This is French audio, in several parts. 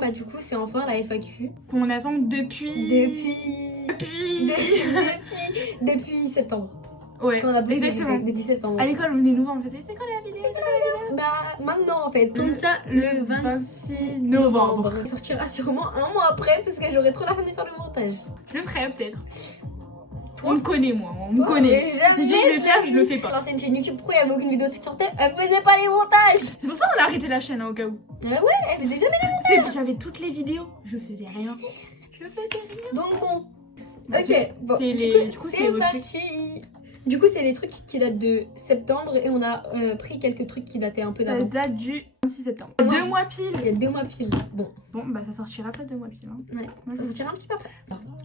bah du coup c'est enfin la FAQ. Qu'on attend depuis septembre. Ouais, Qu'on a posté exactement. depuis septembre. À l'école, on venait nous voir, on faisait c'est quand la vidéo? Bah maintenant en fait, tourne ça le 26 novembre. Il sortira sûrement un mois après parce que j'aurai trop la flemme de faire le montage. Je le ferai peut-être. Toi On me connaît, moi, on me Toi, connaît. mais jamais Je dis je vais le faire, je le fais sur pas. l'ancienne chaîne YouTube, pourquoi il y avait aucune vidéo qui sortait? Elle faisait pas les montages. C'est pour ça qu'on a arrêté la chaîne, hein, au cas où. Ouais, elle faisait jamais C'est j'avais toutes les vidéos, je faisais rien. Je faisais rien. les. Donc bon. Bah, Ok, bon. c'est Du coup, c'est c'est vos trucs. parti. Du coup, c'est les trucs qui datent de septembre et on a pris quelques trucs qui dataient un peu Ça d'avant. date du 26 septembre. Ouais. 2 mois pile. Il y a 2 mois pile. Bon, Bon, bah ça sortira pas 2 mois pile. Hein. ouais, ça sortira un petit peu après.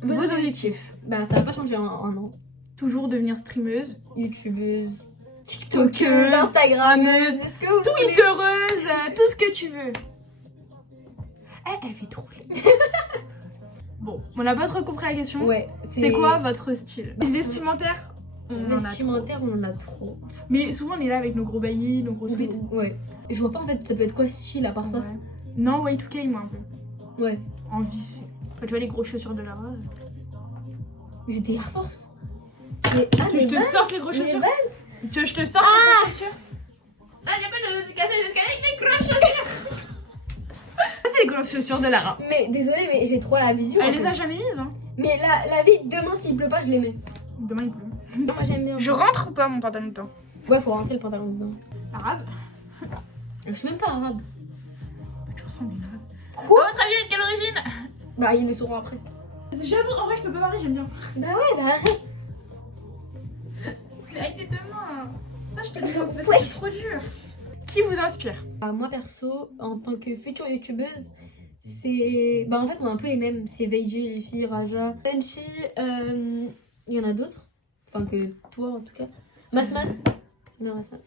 Vos objectifs. Bah, ça va pas changer en un an. Toujours devenir streameuse, YouTubeuse, TikTokeuse, TikTokeuse, Instagrammeuse, est-ce que vous voulez? Twittereuse, tout ce que tu veux. Elle fait trop. Bon, on n'a pas trop compris la question. Ouais, C'est quoi votre style? Les vestimentaires, on en a trop. vestimentaire, on en a trop. Mais souvent on est là avec nos gros baillis, nos gros sweats. Ouais. Je vois pas en fait, ça peut être quoi style à part ça? Ouais. Non, Y2K moi un peu. Ouais. En vite fait. Enfin, tu vois les grosses chaussures de Lara. J'ai des Air Force. Mais, Tu veux que je te sorte les grosses chaussures? Tu veux que je te sorte les grosses chaussures? Ah, y'a pas de casser l'escalier avec les grosses chaussures. Ça c'est les grosses chaussures de Lara. Mais désolée, mais j'ai trop la vision. Elle un les peu. a jamais mises hein. Mais la vie, demain s'il pleut pas, je les mets. Demain il pleut. Non, moi j'aime bien. Je rentre ou pas mon pantalon de temps? Ouais, faut rentrer le pantalon dedans. Arabe? Je suis même pas arabe. Tu ressembles à une arabe. Quoi? À votre avis, de quelle origine? Bah, ils le sauront après. J'avoue, en vrai je peux pas parler, j'aime bien. Bah ouais, bah arrête. Mais avec tes deux mains. Ça je te le dis, c'est parce que Wesh. c'est trop dur. Qui vous inspire? Bah, moi perso, en tant que future youtubeuse, c'est. Bah en fait, on a un peu les mêmes. C'est Veiji, les filles, Raja, Tenchi, il y en a d'autres. Enfin, que toi en tout cas. Masmas. Non, Masmas.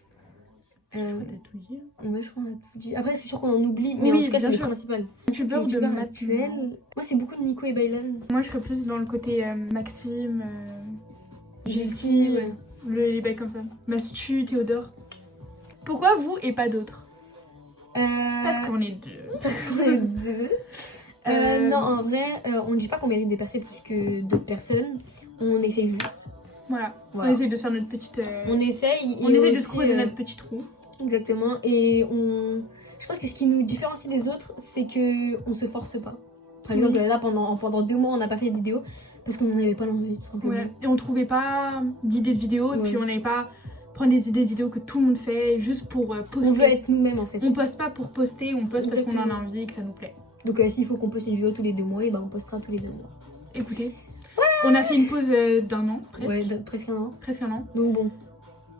T'as tout dit. Ouais, je crois qu'on a tout dit. Après, c'est sûr qu'on en oublie, mais Oui, en tout cas, bien c'est les sûr. principales. Youtubeur de Youtubeur actuel. actuel. Moi, c'est beaucoup de Nico et Baylan. Moi je serais plus dans le côté Maxime, Jessie, ouais. Les bails comme ça. Mastu, Théodore. Pourquoi vous et pas d'autres? Parce qu'on est deux. Parce qu'on est deux. Non, en vrai, on ne dit pas qu'on mérite de percer plus que d'autres personnes. On essaye juste. Voilà. Voilà. On essaye de se faire notre petite. On essaye. On et essaye de aussi, se creuser notre petit trou. Exactement. Et on. Je pense que ce qui nous différencie des autres, c'est que on se force pas. Par exemple, là, pendant 2 mois, on n'a pas fait de vidéo parce qu'on n'en avait pas l'envie, tout simplement. Ouais. Et on trouvait pas d'idées de vidéos et Ouais. puis on n'avait pas prendre des idées de vidéos que tout le monde fait juste pour poster. On veut être nous-mêmes en fait. On poste pas pour poster, on poste parce qu'on en a Exactement. envie et que ça nous plaît. Donc s'il faut qu'on poste une vidéo tous les 2 mois, et ben on postera tous les 2 mois. Écoutez, on a fait une pause d'un an, presque. Ouais, presque un an. Presque un an. Donc bon,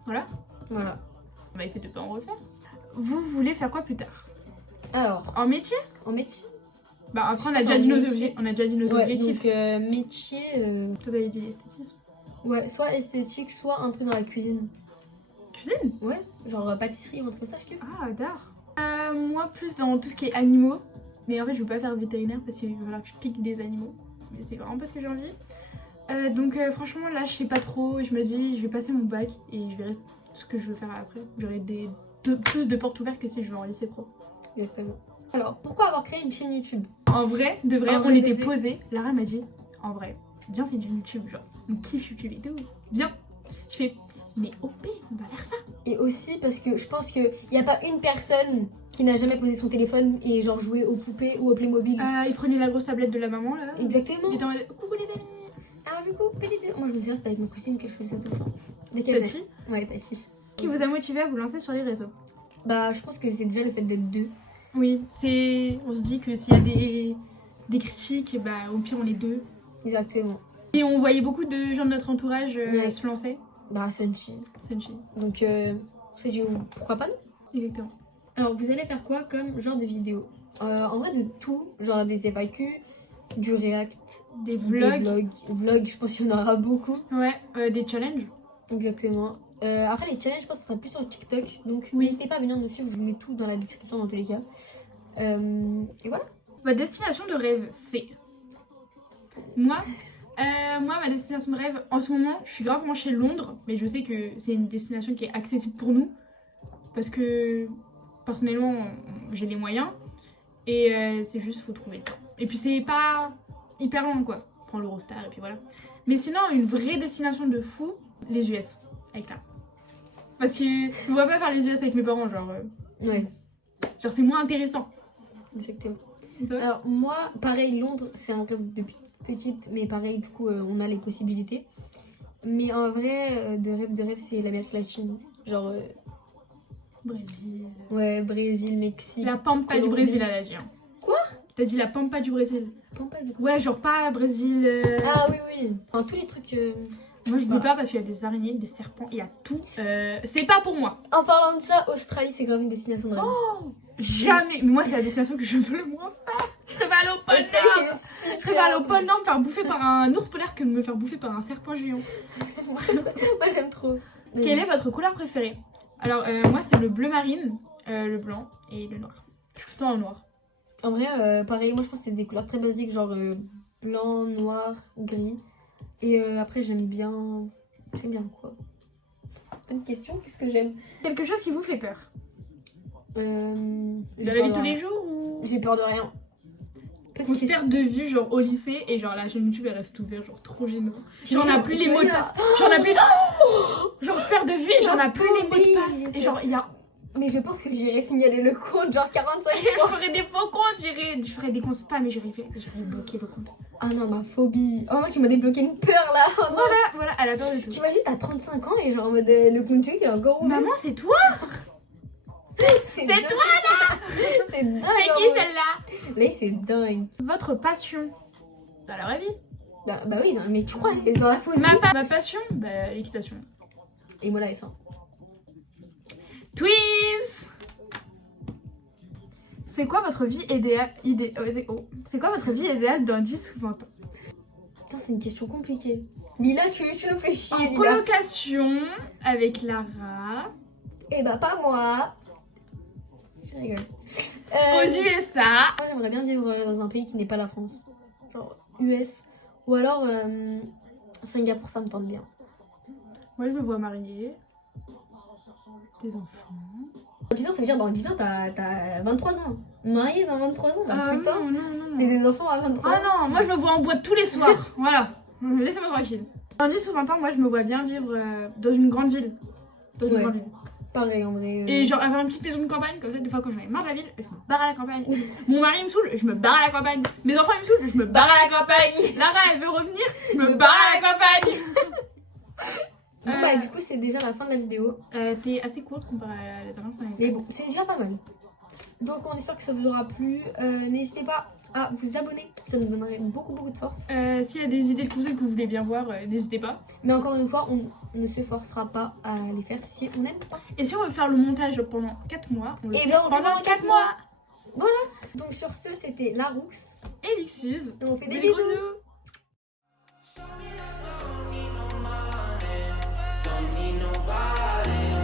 Voilà. voilà. On va essayer de pas en refaire. Vous voulez faire quoi plus tard? Alors, En métier? en métier. Bah après on a C'est déjà un dit nos métier. objectifs. On a déjà dit nos Ouais, objectifs. donc métier. Toi t'avais dit l'esthétisme. Ouais, soit esthétique, soit un truc dans la cuisine. Cuisine? Ouais, genre pâtisserie ou un truc comme ça, je kiffe. Ah, d'art. Moi, plus dans tout ce qui est animaux. Mais en fait, je veux pas faire vétérinaire parce qu'il va falloir que je pique des animaux. Mais c'est vraiment pas ce que j'ai envie. Donc, franchement, là, je sais pas trop. Je me dis, je vais passer mon bac et je verrai ce que je veux faire après. J'aurai plus de portes ouvertes que si je vais en lycée pro. Exactement. Alors, pourquoi avoir créé une chaîne YouTube? En vrai, de vrai, En on vrai, était de vrai. posés. Lara m'a dit, en vrai, viens, on fait du YouTube. Genre, on kiffe YouTube et tout. Viens. Je fais, mais OP, on va faire ça. Et aussi parce que je pense qu'il n'y a pas une personne qui n'a jamais posé son téléphone et genre joué aux poupées ou au Playmobil. Il prenait la grosse tablette de la maman là. Exactement. Il était en mode, coucou les amis. Alors du coup, moi je me souviens c'était avec ma cousine que je faisais ça tout le temps. Dès qu'elle Tati. venait. Ouais, Tati. Qui vous a motivé à vous lancer sur les réseaux? Bah je pense que c'est déjà le fait d'être deux. Oui, on se dit que s'il y a des critiques, bah au pire on est deux. Exactement. Et on voyait beaucoup de gens de notre entourage Ouais. se lancer. Bah Sunchi. Senshi. Donc on s'est dit pourquoi pas nous. Exactement. Alors vous allez faire quoi comme genre de vidéo? En vrai de tout, genre des FAQ, du react, Des vlogs. des vlogs, je pense qu'il y en aura beaucoup. Ouais, des challenges. Exactement. Après les challenges, je pense que ce sera plus sur TikTok. Donc Oui. n'hésitez pas à venir nous suivre, je vous mets tout dans la description dans tous les cas. Et voilà. Ma destination de rêve, c'est... Moi, ma destination de rêve, en ce moment, je suis grave branchée Londres. Mais je sais que c'est une destination qui est accessible pour nous. Parce que, personnellement, j'ai les moyens. Et c'est juste, faut trouver le temps. Et puis c'est pas hyper loin quoi. Prends l'Eurostar et puis voilà. Mais sinon, une vraie destination de fou, les US. Avec là. Parce que je ne vois pas faire les US avec mes parents, genre. Ouais, Genre c'est moins intéressant. exactement. Et toi Alors moi, pareil, Londres, c'est un rêve depuis petite, mais pareil, du coup, on a les possibilités. Mais en vrai, de rêve, c'est l'Amérique latine. Genre, Brésil. ouais, Brésil, Mexique. La pampa du Colombie. Brésil, elle a dit. Hein. Quoi? T'as dit la pampa du Brésil. Pampa, du coup. Ouais, genre pas Brésil. Ah oui, oui. Enfin, tous les trucs. Moi je bah. veux pas parce qu'il y a des araignées, des serpents, il y a tout. C'est pas pour moi. En parlant de ça, Australie, c'est grave une destination de rêve. Jamais. Mais moi c'est la destination que je veux le moins faire. Je préfère aller au pôle Australie, Nord. c'est Je préfère aller au super. pôle Nord me faire bouffer par un ours polaire que de me faire bouffer par un serpent géant. Moi, j'aime trop. Quelle est votre couleur préférée? Alors moi c'est le bleu marine, le blanc et le noir. Je suis tout le temps en noir. En vrai, pareil, moi je pense que c'est des couleurs très basiques, genre blanc, noir, gris. Et après, j'aime bien. J'aime bien quoi? Bonne question, qu'est-ce que j'aime? Quelque chose qui vous fait peur? J'ai Dans la peur vie de tous les rien. jours ou... J'ai peur de rien. On se perd de vue genre au lycée et genre la chaîne YouTube elle reste ouverte, genre trop gênant. Genre on T'imagines- a plus les mots de t'imagines- passe. J'en ai plus. Genre on se perd de vue et j'en ai plus les mots de passe. Et genre il y a. Mais je pense que j'irai signaler le compte, genre 45 Je fois. ferais des faux comptes, je ferais des comptes spam et j'aurais bloqué le compte. Ah non, ma phobie. Oh, moi, tu m'as débloqué une peur là. Oh, non. Voilà, elle a peur de tout. T'imagines, t'as 35 ans et genre en mode le compte il est encore ouvert. Maman, c'est toi? C'est C'est toi? C'est dingue. C'est qui celle-là? Mais c'est dingue. Votre passion? Dans la vraie vie? Bah oui, non, mais tu crois, c'est dans la fausse vie. Ma passion? Bah, l'équitation. Et moi la F1. Twins! C'est quoi votre vie idéale C'est quoi votre vie idéale dans 10 ou 20 ans? Putain, c'est une question compliquée. Lila, tu nous fais chier, En Lila. colocation avec Lara Eh bah, pas moi. Je rigole. aux USA. Moi, j'aimerais bien vivre dans un pays qui n'est pas la France. Genre US. Ou alors Singapour, ça me tente bien. Moi, je me vois mariée. Des enfants. Dans 10 ans, ça veut dire dans 10 ans, t'as 23 ans. Mariée dans 23 ans, bah Ah putain. non. Et des enfants à 23 Ah ans. non, moi je me vois en boîte tous les soirs. Voilà. Laissez-moi tranquille. Dans 10 ou 20 ans, moi je me vois bien vivre dans une grande ville. Dans une Ouais. grande ville. Pareil, en vrai. Et genre avoir une petite maison de campagne, comme ça, des fois quand j'en ai marre de la ville, je me barre à la campagne. Mon mari me saoule, je me barre à la campagne. Mes enfants ils me saoulent, je me barre à la campagne. Lara elle veut revenir, je me barre à la campagne. Bon, bah, du coup, c'est déjà la fin de la vidéo. T'es assez courte comparé à la dernière fois. Mais bon, c'est déjà pas mal. Donc, on espère que ça vous aura plu. N'hésitez pas à vous abonner. Ça nous donnerait beaucoup, beaucoup de force. S'il y a des idées de conseils que vous voulez bien voir, n'hésitez pas. Mais encore une fois, on ne se forcera pas à les faire si on n'aime pas. Et si on veut faire le montage pendant 4 mois, on le Et fait bien, on le fait pendant pendant 4 4 mois. Voilà. Donc, sur ce, c'était Laroux. Et Lixis, On fait des gros bisous. bisous. Don't need nobody.